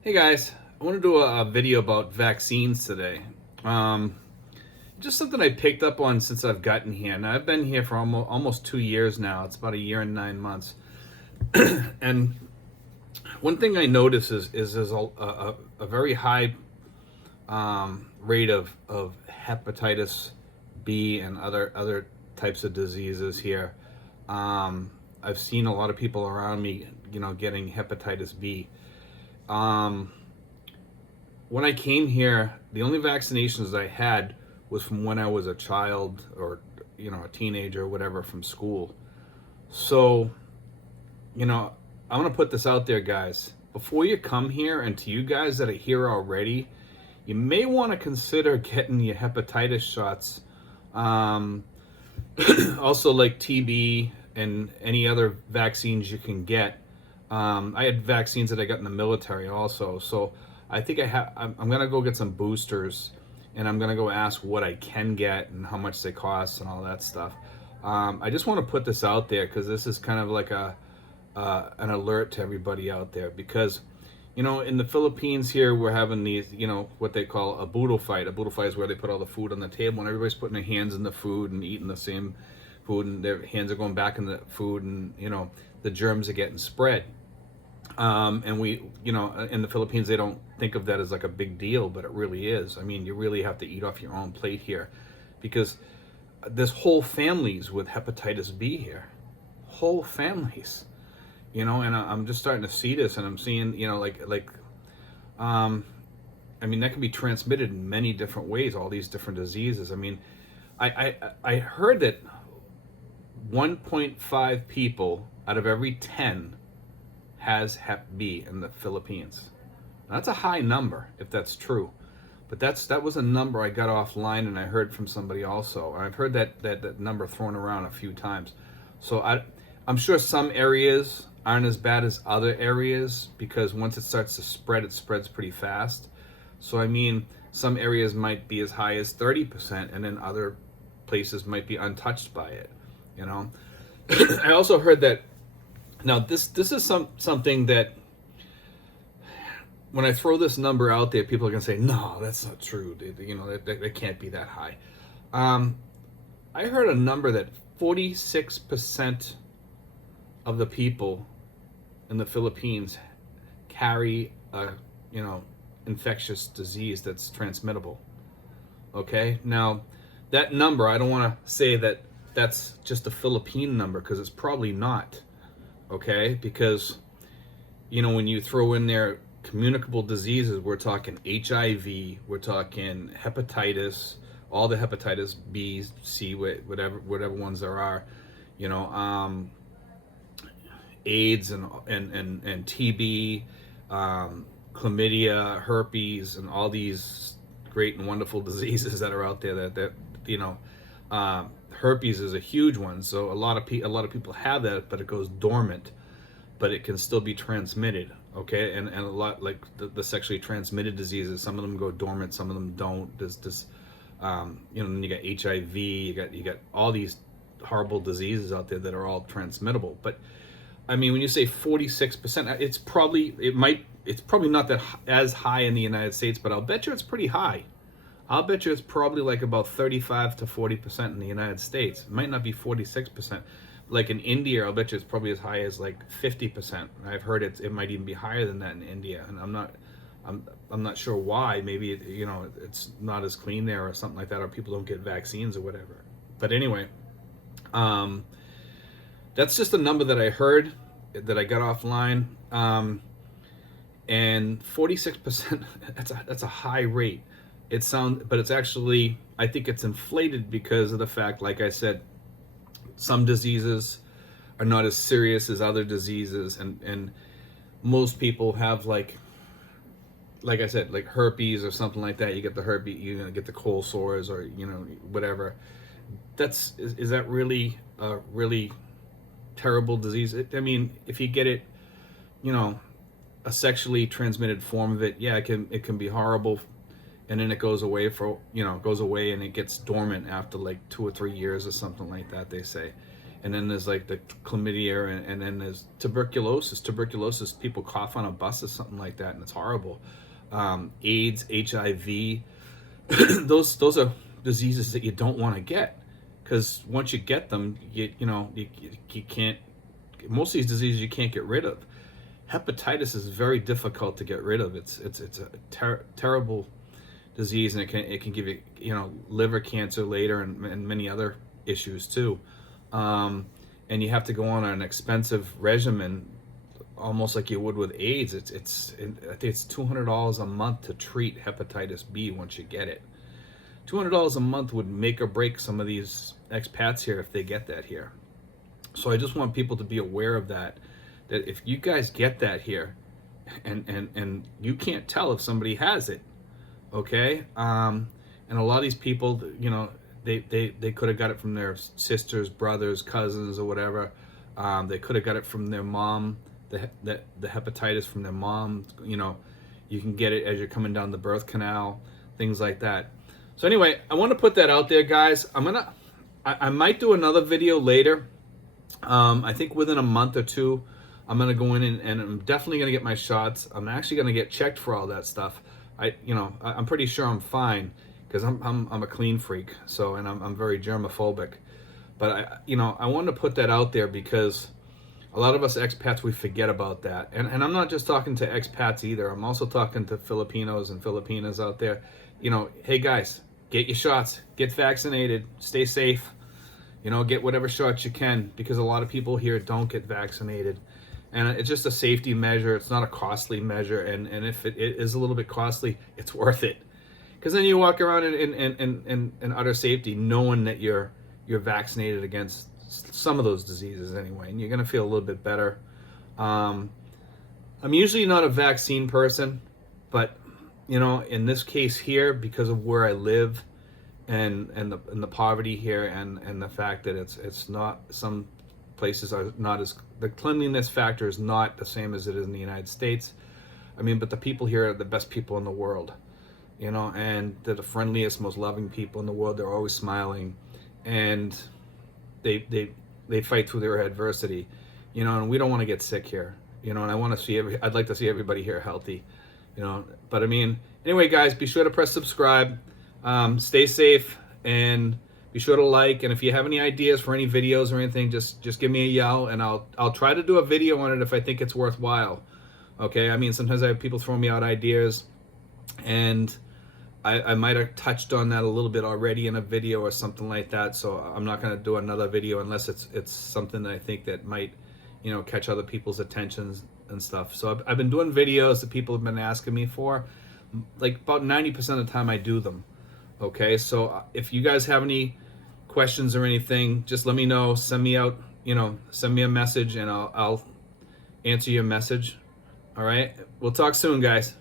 Hey guys, I want to do a video about vaccines today. Just something I picked up on since I've gotten here. Now I've been here for almost 2 years now. It's about a year and 9 months. And one thing I notice is there's a very high rate of hepatitis B and other types of diseases here. I've seen a lot of people around me, getting hepatitis B. Um, when I came here, the only vaccinations I had was from when I was a child or a teenager or whatever from school. So, I'm gonna put this out there, guys. Before you come here, and to you guys that are here already, you may want to consider getting your hepatitis shots. Um, Also, like TB and any other vaccines you can get. I had vaccines that I got in the military also, so I think I'm gonna go get some boosters, and I'm gonna go ask what I can get and how much they cost and all that stuff. I just want to put this out there because this is kind of like an alert to everybody out there, because in the Philippines here we're having these, what they call a boodle fight. A boodle fight is where they put all the food on the table and everybody's putting their hands in the food and eating the same food, and their hands are going back in the food, and the germs are getting spread. And we, in the Philippines, they don't think of that as like a big deal, but it really is. I mean, you really have to eat off your own plate here, because there's whole families with hepatitis B here, whole families, and I'm just starting to see this, and I'm seeing, um, I mean, that can be transmitted in many different ways, all these different diseases. I mean, I heard that 1.5 people out of every 10 has Hep B in the Philippines. Now, that's a high number if that's true, but that was a number I got offline, and I heard from somebody also. I've heard that number thrown around a few times. So I'm sure some areas aren't as bad as other areas, because once it starts to spread, it spreads pretty fast. So I mean, some areas might be as high as 30%, and then other places might be untouched by it. I also heard that. Now, this is something that when I throw this number out there, people are going to say, no, that's not true. They can't be that high. I heard a number that 46% of the people in the Philippines carry a, infectious disease that's transmittable. Okay? Now, that number, I don't want to say that that's just a Philippine number, because it's probably not. Okay, because when you throw in there communicable diseases, we're talking HIV, we're talking hepatitis, all the hepatitis B, C, whatever ones there are, AIDS and TB, chlamydia, herpes, and all these great and wonderful diseases that are out there. Herpes is a huge one, so a lot of people have that, but it goes dormant, but it can still be transmitted. Okay, and a lot, like the sexually transmitted diseases, some of them go dormant, some of them don't. There's this, then you got HIV, you got all these horrible diseases out there that are all transmittable. But I mean, when you say 46%, it's probably not that as high in the United States, but I'll bet you it's pretty high. I'll bet you it's probably like about 35 to 40% in the United States. It might not be 46%. Like in India, I'll bet you it's probably as high as like 50%. I've heard it might even be higher than that in India, and I'm not sure why. Maybe it's not as clean there or something like that, or people don't get vaccines or whatever. But anyway, that's just a number that I heard, that I got offline, and 46%. That's a high rate. But it's actually, I think it's inflated because of the fact, like I said, some diseases are not as serious as other diseases, and most people have like I said, like herpes or something like that. You get the herpes, get the cold sores, or whatever. Is that really a really terrible disease? I mean, if you get it, a sexually transmitted form of it, yeah, it can be horrible, and then it goes away and it gets dormant after like 2 or 3 years or something like that, they say. and then there's like the chlamydia, and then there's tuberculosis. People cough on a bus or something like that, and it's horrible. AIDS, HIV, those are diseases that you don't want to get, because once you get them, you can't. Most of these diseases you can't get rid of. Hepatitis is very difficult to get rid of. It's a terrible disease, and it can give you liver cancer later, and many other issues too. And you have to go on an expensive regimen, almost like you would with AIDS. I think it's $200 a month to treat hepatitis B once you get it. $200 a month would make or break some of these expats here if they get that here. So I just want people to be aware of that if you guys get that here, and you can't tell if somebody has it, okay? And a lot of these people, they could have got it from their sisters, brothers, cousins, or whatever. They could have got it from their mom, the hepatitis from their mom. You can get it as you're coming down the birth canal, things like that. So anyway, I want to put that out there, guys. I might do another video later. I think within a month or two, I'm gonna go in and I'm definitely gonna get my shots. I'm actually gonna get checked for all that stuff. I'm pretty sure I'm fine, because I'm a clean freak. So, and I'm very germophobic. But I wanted to put that out there because a lot of us expats, we forget about that. And I'm not just talking to expats either. I'm also talking to Filipinos and Filipinas out there. Hey guys, get your shots, get vaccinated, stay safe. Get whatever shots you can, because a lot of people here don't get vaccinated. And it's just a safety measure. It's not a costly measure. And if it is a little bit costly, it's worth it. Because then you walk around in utter safety, knowing that you're vaccinated against some of those diseases anyway. And you're going to feel a little bit better. I'm usually not a vaccine person, but, in this case here, because of where I live, and the poverty here, and the fact that it's not, some places are not as, the cleanliness factor is not the same as it is in the United States. But the people here are the best people in the world, and they're the friendliest, most loving people in the world. They're always smiling, and they fight through their adversity, and we don't want to get sick here, and I'd like to see everybody here healthy, but anyway, guys, be sure to press subscribe. Stay safe, and be sure to like. And if you have any ideas for any videos or anything, just give me a yell, and I'll try to do a video on it if I think it's worthwhile. Okay, sometimes I have people throwing me out ideas, and I might have touched on that a little bit already in a video or something like that. So I'm not going to do another video unless it's something that I think that might catch other people's attentions and stuff. So I've been doing videos that people have been asking me for. Like about 90% of the time I do them. Okay, so if you guys have any questions or anything, just let me know. Send me out, send me a message, and I'll answer your message. All right, we'll talk soon, guys.